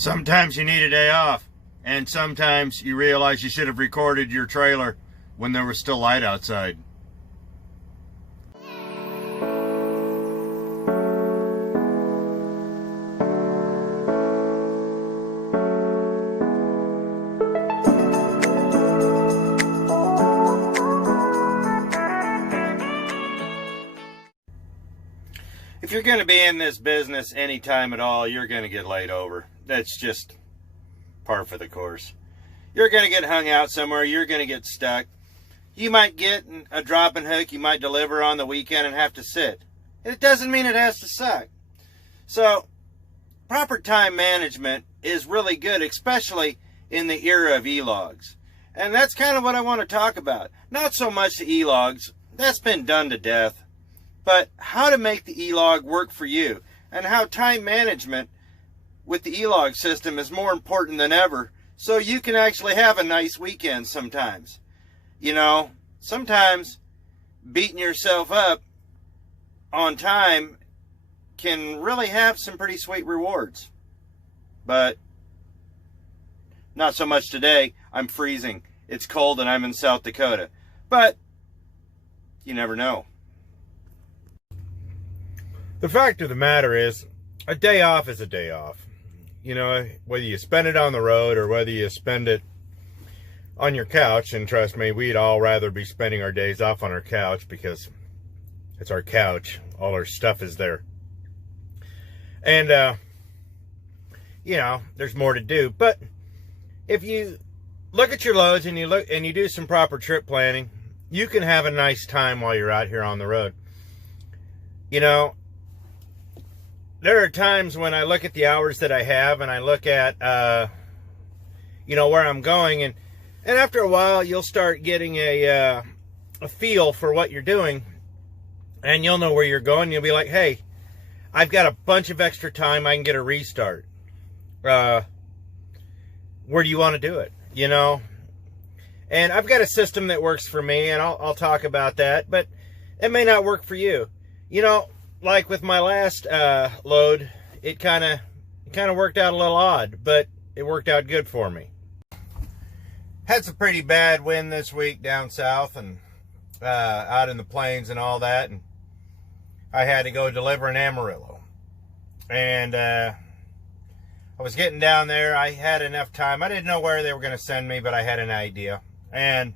Sometimes you need a day off, and sometimes you realize you should have recorded your trailer when there was still light outside. If you're going to be in this business anytime at all, you're going to get laid over. That's just par for the course. You're going to get hung out somewhere. You're going to get stuck. You might get a drop and hook. You might deliver on the weekend and have to sit. It doesn't mean it has to suck. So, proper time management is really good, especially in the era of e-logs. And that's kind of what I want to talk about. Not so much the e-logs. That's been done to death. But how to make the e-log work for you, and how time management with the e-log system is more important than ever, so you can actually have a nice weekend sometimes. You know, sometimes beating yourself up on time can really have some pretty sweet rewards. But not so much today. I'm freezing. It's cold and I'm in South Dakota. But you never know. The fact of the matter is, a day off is a day off. You know, whether you spend it on the road or whether you spend it on your couch, and trust me, we'd all rather be spending our days off on our couch because it's our couch. All our stuff is there. And, you know, there's more to do. But if you look at your loads and you do some proper trip planning, you can have a nice time while you're out here on the road. You know, there are times when I look at the hours that I have and I look at, you know, where I'm going. And after a while, you'll start getting a feel for what you're doing. And you'll know where you're going. You'll be like, hey, I've got a bunch of extra time. I can get a restart. Where do you want to do it? You know? And I've got a system that works for me, and I'll talk about that. But it may not work for you. You know, like with my last load, it kind of worked out a little odd, but it worked out good for me. Had some pretty bad wind this week down south and out in the plains and all that, and I had to go deliver in Amarillo. And I was getting down there. I had enough time. I didn't know where they were going to send me, but I had an idea. And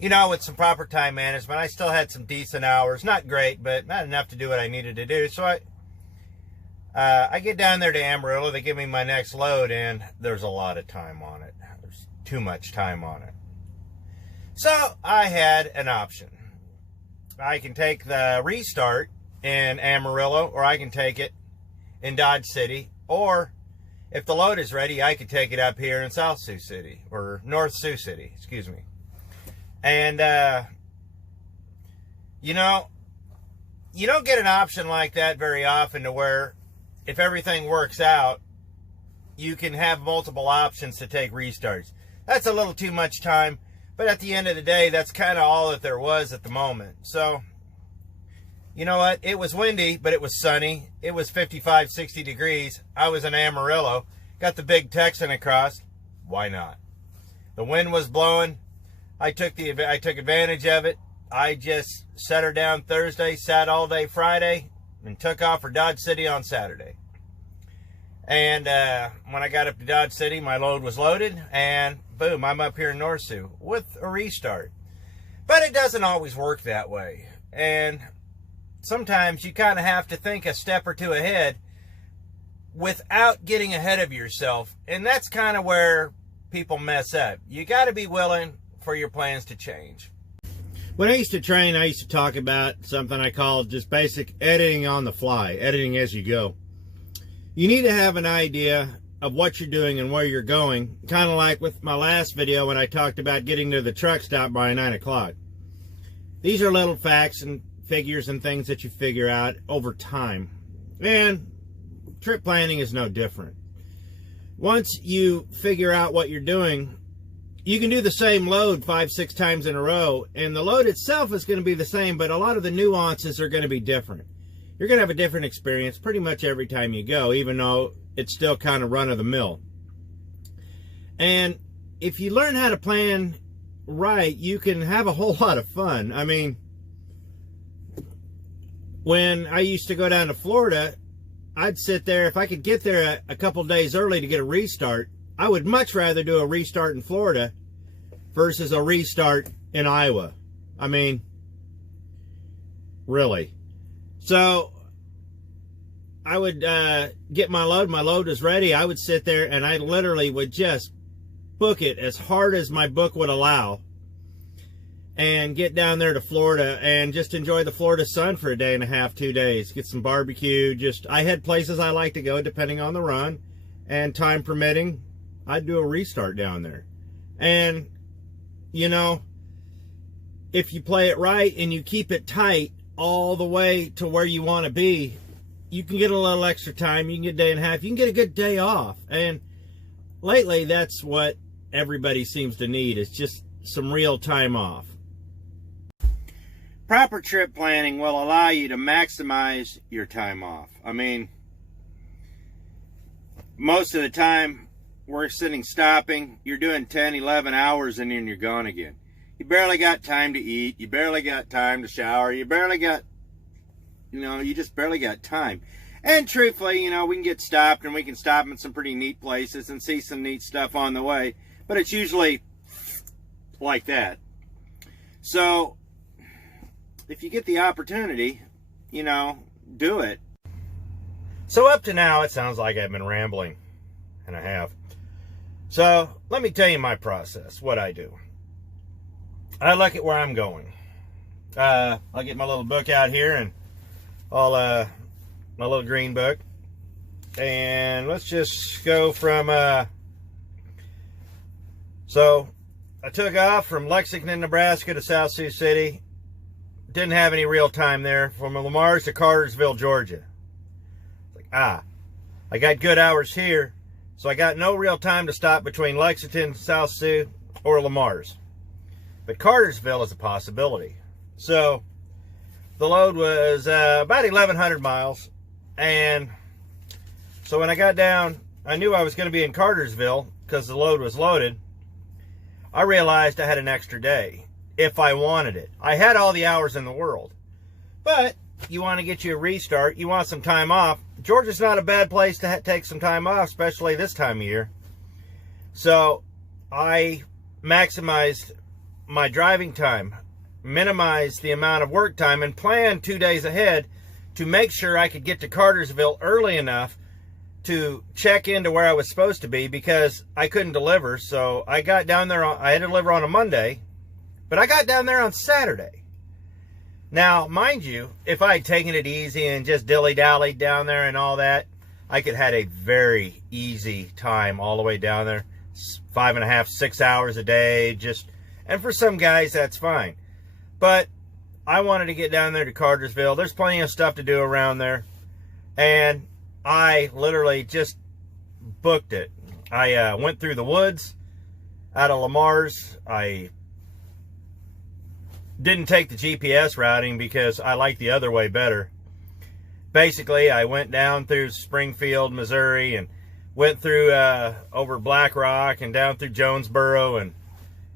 you know, with some proper time management, I still had some decent hours. Not great, but not enough to do what I needed to do. So I get down there to Amarillo. They give me my next load, and there's a lot of time on it. There's too much time on it. So I had an option. I can take the restart in Amarillo, or I can take it in Dodge City, or if the load is ready, I can take it up here in South Sioux City, or North Sioux City, excuse me. And, you know, you don't get an option like that very often to where if everything works out, you can have multiple options to take restarts. That's a little too much time, but at the end of the day, that's kind of all that there was at the moment. So, you know what? It was windy, but it was sunny. It was 55, 60 degrees. I was in Amarillo. Got the big Texan across. Why not? The wind was blowing. I took advantage of it. I just set her down Thursday, sat all day Friday, and took off for Dodge City on Saturday. And when I got up to Dodge City, my load was loaded, and boom, I'm up here in North Sioux with a restart. But it doesn't always work that way. And sometimes you kind of have to think a step or two ahead without getting ahead of yourself. And that's kind of where people mess up. You got to be willing for your plans to change. When I used to train, I used to talk about something I called just basic editing on the fly, editing as you go. You need to have an idea of what you're doing and where you're going, kind of like with my last video when I talked about getting to the truck stop by 9 o'clock. These are little facts and figures and things that you figure out over time. And trip planning is no different. Once you figure out what you're doing, you can do the same load 5, 6 times in a row, and the load itself is going to be the same, but a lot of the nuances are going to be different. you're going to have a different experience pretty much every time you go, even though it's still kind of run-of-the-mill. And if you learn how to plan right, you can have a whole lot of fun. I mean, when I used to go down to Florida, I'd sit there. If I could get there a couple days early to get a restart, I would much rather do a restart in Florida versus a restart in Iowa. I mean, really. So I would get my load. My load was ready. I would sit there and I literally would just book it as hard as my book would allow and get down there to Florida and just enjoy the Florida sun for a day and a half, 2 days. Get some barbecue. I had places I like to go depending on the run, and time permitting, I'd do a restart down there. And, you know, if you play it right and you keep it tight all the way to where you want to be, you can get a little extra time. You can get a day and a half. You can get a good day off. And lately, that's what everybody seems to need, is just some real time off. Proper trip planning will allow you to maximize your time off. I mean, most of the time, we're stopping, you're doing 10, 11 hours, and then you're gone again. You barely got time to eat. You barely got time to shower. You barely got, you just barely got time. And truthfully, we can get stopped, and we can stop in some pretty neat places and see some neat stuff on the way. But it's usually like that. So, if you get the opportunity, do it. So up to now, it sounds like I've been rambling, and I have. So, let me tell you my process, what I do. I look at where I'm going. I'll get my little book out here, and my little green book. And let's just go from, so I took off from Lexington, Nebraska to South Sioux City. Didn't have any real time there. From Lamar's to Cartersville, Georgia. I got good hours here, so I got no real time to stop between Lexington, South Sioux, or Lamar's. But Cartersville is a possibility. So the load was about 1,100 miles. And so when I got down, I knew I was going to be in Cartersville because the load was loaded. I realized I had an extra day if I wanted it. I had all the hours in the world. But you want to get you a restart. You want some time off. Georgia's not a bad place to take some time off, especially this time of year. So I maximized my driving time, minimized the amount of work time, and planned 2 days ahead to make sure I could get to Cartersville early enough to check into where I was supposed to be, because I couldn't deliver. So I got down there, I had to deliver on a Monday, but I got down there on Saturday. Now, mind you, if I had taken it easy and just dilly-dallied down there and all that, I could have had a very easy time all the way down there. 5.5, 6 hours a day, and for some guys, that's fine. But I wanted to get down there to Cartersville. There's plenty of stuff to do around there. And I literally just booked it. I went through the woods out of Lamar's. I didn't take the GPS routing because I like the other way better. Basically, I went down through Springfield, Missouri, and went through over Black Rock and down through Jonesboro and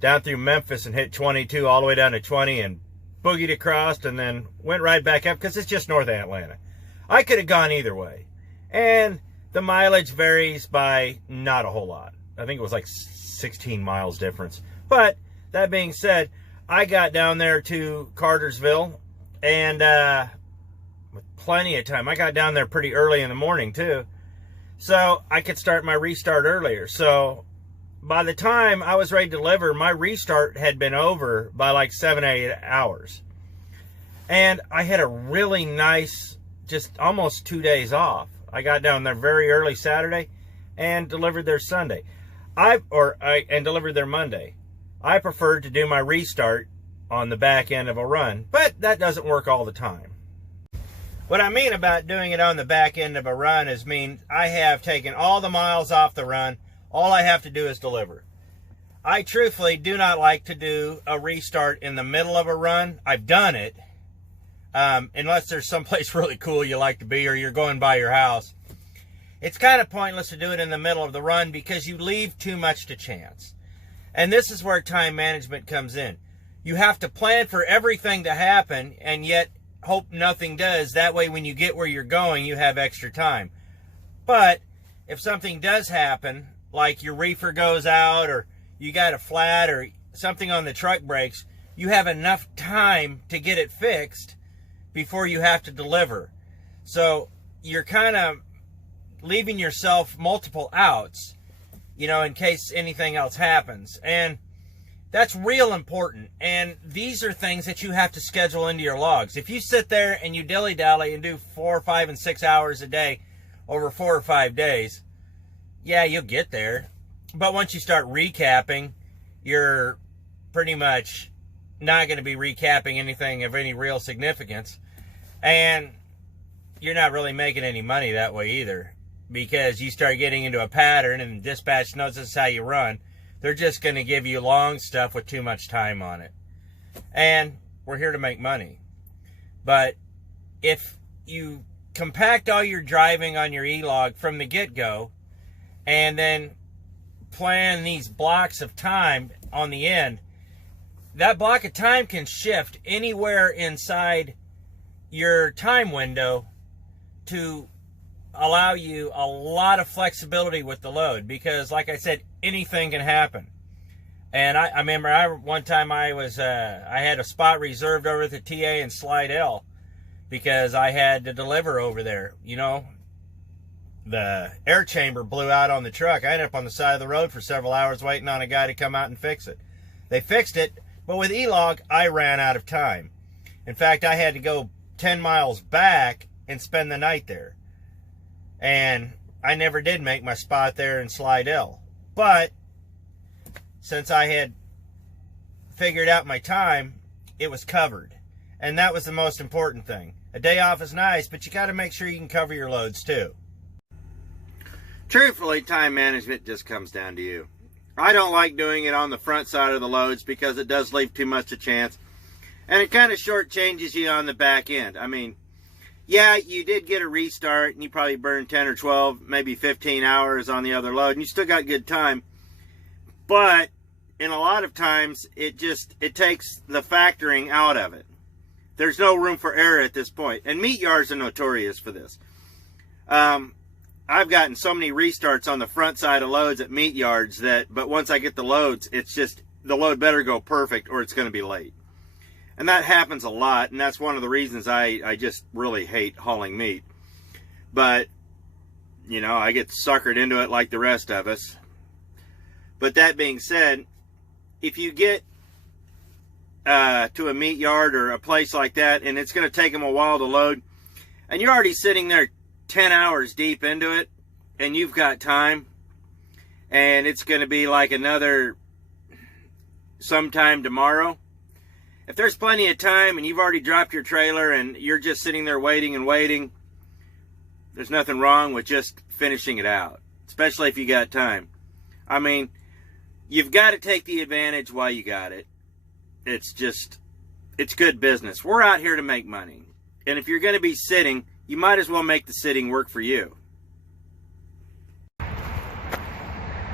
down through Memphis and hit 22 all the way down to 20 and boogied across and then went right back up because it's just north of Atlanta. I could have gone either way. And the mileage varies by not a whole lot. I think it was like 16 miles difference. But that being said, I got down there to Cartersville and with plenty of time. I got down there pretty early in the morning too. So I could start my restart earlier. So by the time I was ready to deliver, my restart had been over by like 7 or 8 hours. And I had a really nice, just almost 2 days off. I got down there very early Saturday and delivered there Sunday. And delivered there Monday. I preferred to do my restart on the back end of a run, but that doesn't work all the time. What I mean about doing it on the back end of a run is I have taken all the miles off the run. All I have to do is deliver. I truthfully do not like to do a restart in the middle of a run. I've done it, unless there's someplace really cool you like to be or you're going by your house. It's kind of pointless to do it in the middle of the run because you leave too much to chance. And this is where time management comes in. You have to plan for everything to happen and yet hope nothing does. That way when you get where you're going, you have extra time. But if something does happen, like your reefer goes out or you got a flat or something on the truck breaks, you have enough time to get it fixed before you have to deliver. So you're kind of leaving yourself multiple outs, in case anything else happens. And that's real important. And these are things that you have to schedule into your logs. If you sit there and you dilly-dally and do 4, 5, and 6 hours a day over 4 or 5 days, yeah, you'll get there. But once you start recapping, you're pretty much not going to be recapping anything of any real significance. And you're not really making any money that way either, because you start getting into a pattern and dispatch knows this is how you run. They're just going to give you long stuff with too much time on it. And we're here to make money. But if you compact all your driving on your e-log from the get-go and then plan these blocks of time on the end, that block of time can shift anywhere inside your time window to allow you a lot of flexibility with the load, because like I said, anything can happen. And I remember one time I had a spot reserved over at the TA in Slidell because I had to deliver over there. The air chamber blew out on the truck. I ended up on the side of the road for several hours waiting on a guy to come out and fix it. They fixed it, but with e-log, I ran out of time. In fact, I had to go 10 miles back and spend the night there. And I never did make my spot there in Slidell. But since I had figured out my time, it was covered. And that was the most important thing. A day off is nice, but you got to make sure you can cover your loads too. Truthfully, time management just comes down to you. I don't like doing it on the front side of the loads because it does leave too much to chance. And it kind of shortchanges you on the back end. I mean, yeah, you did get a restart and you probably burned 10 or 12, maybe 15 hours on the other load and you still got good time. But in a lot of times, it takes the factoring out of it. There's no room for error at this point. And meat yards are notorious for this. I've gotten so many restarts on the front side of loads at meat yards but once I get the loads, it's just, the load better go perfect or it's going to be late. And that happens a lot, and that's one of the reasons I just really hate hauling meat. But, I get suckered into it like the rest of us. But that being said, if you get to a meat yard or a place like that, and it's going to take them a while to load, and you're already sitting there 10 hours deep into it, and you've got time, and it's going to be like another sometime tomorrow. If there's plenty of time and you've already dropped your trailer and you're just sitting there waiting and waiting, there's nothing wrong with just finishing it out, especially if you got time. I mean, you've got to take the advantage while you got it. It's good business. We're out here to make money. And if you're going to be sitting, you might as well make the sitting work for you.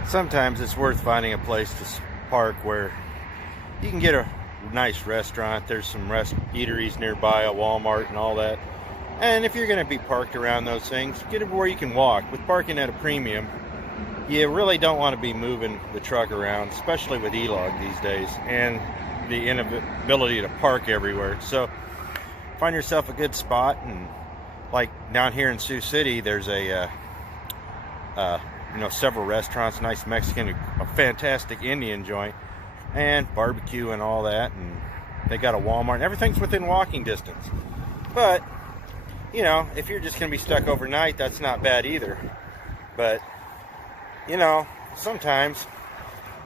Sometimes it's worth finding a place to park where you can get a nice restaurant. There's some eateries nearby, a Walmart and all that. And if you're going to be parked around those things, get it where you can walk. With parking at a premium, you really don't want to be moving the truck around, especially with e-log these days and the inability to park everywhere. So find yourself a good spot, and like down here in Sioux City, there's several restaurants, nice Mexican, a fantastic Indian joint, and barbecue and all that, and they got a Walmart, and everything's within walking distance. But if you're just gonna be stuck overnight, that's not bad either. But sometimes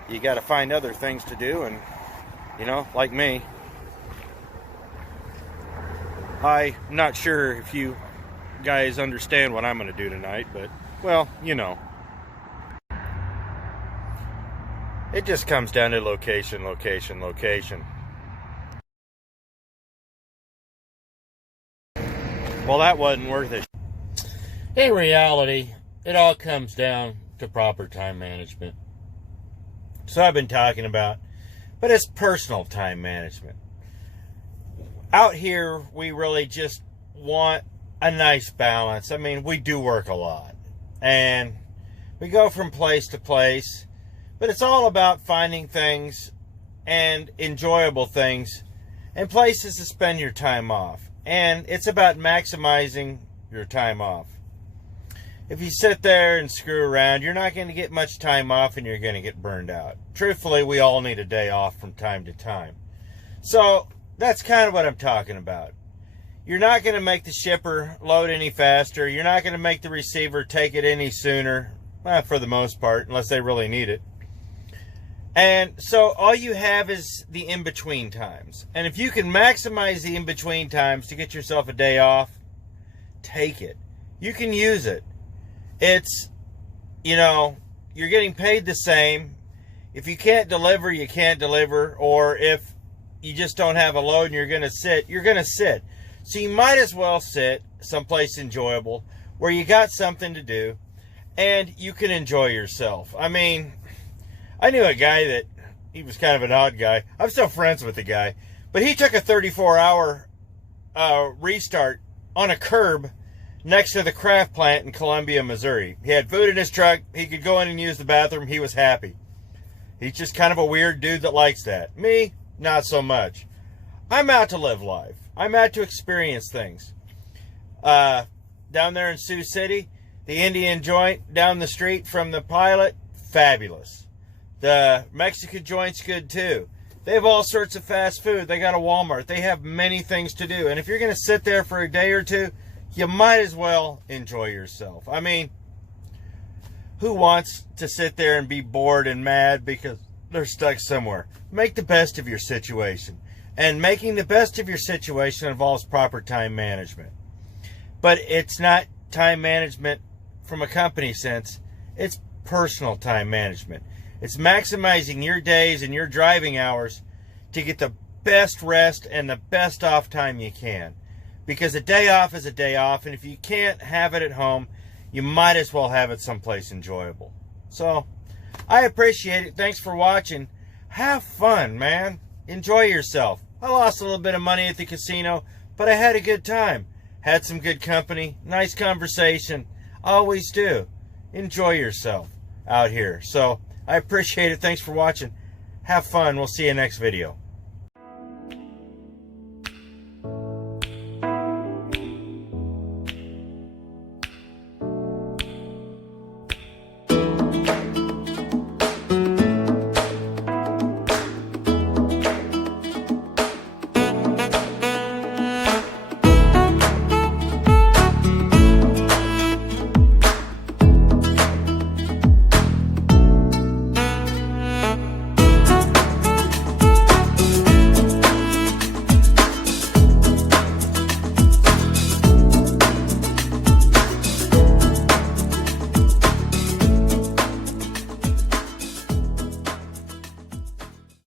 you got to find other things to do, and like me, I'm not sure if you guys understand what I'm gonna do tonight, but well, it just comes down to location, location, location. Well, that wasn't worth it. In reality, it all comes down to proper time management. So I've been talking about, but it's personal time management. Out here, we really just want a nice balance. I mean, we do work a lot, and we go from place to place, but it's all about finding things and enjoyable things and places to spend your time off. And it's about maximizing your time off. If you sit there and screw around, you're not going to get much time off and you're going to get burned out. Truthfully, we all need a day off from time to time. So that's kind of what I'm talking about. You're not going to make the shipper load any faster. You're not going to make the receiver take it any sooner, for the most part, unless they really need it. And so all you have is the in-between times. And if you can maximize the in-between times to get yourself a day off, take it. You can use it. It's, you're getting paid the same. If you can't deliver, you can't deliver. Or if you just don't have a load and you're going to sit, you're going to sit. So you might as well sit someplace enjoyable where you got something to do and you can enjoy yourself. I mean, I knew a guy that, he was kind of an odd guy. I'm still friends with the guy. But he took a 34-hour restart on a curb next to the Kraft plant in Columbia, Missouri. He had food in his truck. He could go in and use the bathroom. He was happy. He's just kind of a weird dude that likes that. Me, not so much. I'm out to live life. I'm out to experience things. Down there in Sioux City, the Indian joint down the street from the Pilot, fabulous. The Mexican joint's good too. They have all sorts of fast food. They got a Walmart. They have many things to do. And if you're going to sit there for a day or two, you might as well enjoy yourself. I mean, who wants to sit there and be bored and mad because they're stuck somewhere? Make the best of your situation. And making the best of your situation involves proper time management. But it's not time management from a company sense. It's personal time management. It's maximizing your days and your driving hours to get the best rest and the best off time you can. Because a day off is a day off, and if you can't have it at home, you might as well have it someplace enjoyable. So, I appreciate it. Thanks for watching. Have fun, man. Enjoy yourself. I lost a little bit of money at the casino, but I had a good time. Had some good company, nice conversation. Always do. Enjoy yourself out here. So, I appreciate it. Thanks for watching. Have fun. We'll see you next video.